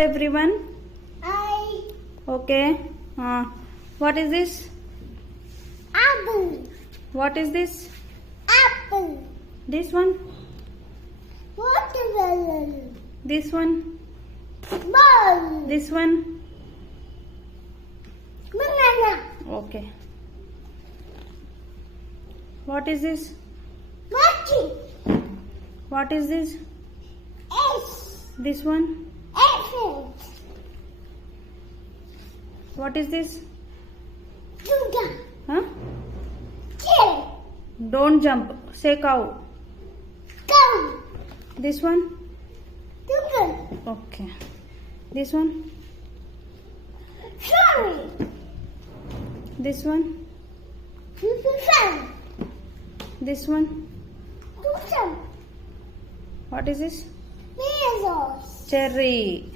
everyone. I Okay. What is this? apple. What is this? Apple. This one? Watermelon. This one? Ball. This one? Banana. Okay. What is this? Monkey. What is this? S. This one? Elephant. What is this? Sugar. Huh? Chill. Don't jump. Say cow. Cow. This one? Sugar. Okay. This one? Sorry. This one? Sun. This one? Sun. What is this? Measles. Cherry.